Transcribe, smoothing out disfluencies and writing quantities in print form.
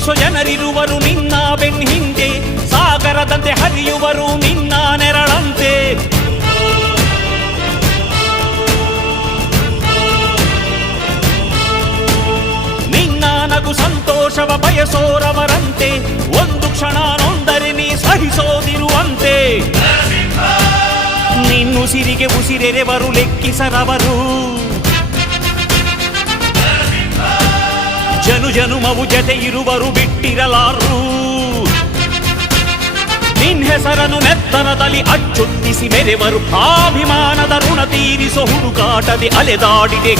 ಪ್ರೀತಿಸೋ ಜನರಿರುವರು ನಿನ್ನ ಬೆನ್ ಹಿಂದೆ, ಸಾಗರದಂತೆ ಹರಿಯುವರು ನಿನ್ನ ನೆರಳಂತೆ. ನಿನ್ನ ನಗು ಸಂತೋಷವ ಬಯಸೋರವರಂತೆ, ಒಂದು ಕ್ಷಣ ನೊಂದರೆ ನೀ ಸಹಿಸೋದಿರುವಂತೆ. ನಿನ್ನುಸಿರಿಗೆ ಉಸಿರೆರೆವರು ಲೆಕ್ಕಿಸರವರು, ಜನುಮವು ಜತೆ ಇರುವರು ಬಿಟ್ಟಿರಲಾರು. ನಿನ್ ಹೆಸರನ್ನು ನೆತ್ತರದಲ್ಲಿ ಅಚ್ಚೊತ್ತಿಸಿ ಮೆರೆವರು, ಅಭಿಮಾನದ ಋಣ ತೀರಿಸೋ ಹುಡುಕಾಟದೆ ಅಲೆದಾಡಿದೆ.